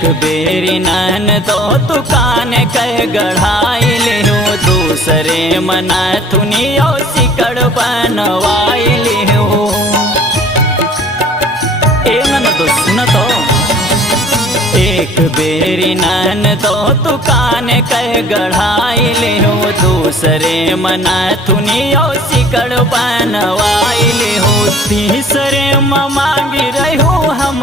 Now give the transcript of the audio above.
एक बेरी नन तो दुकान कह गढ़ाई लिहू दूसरे मना थुनियो सिकड़ बनवाई लिहू। नन तो सुन तो एक बेरी नन तो दुकान कह गढ़ाई लिहू दूसरे मना थुनियो सिकड़ बनवाई लिहू। तीसरे मांगी रहू हम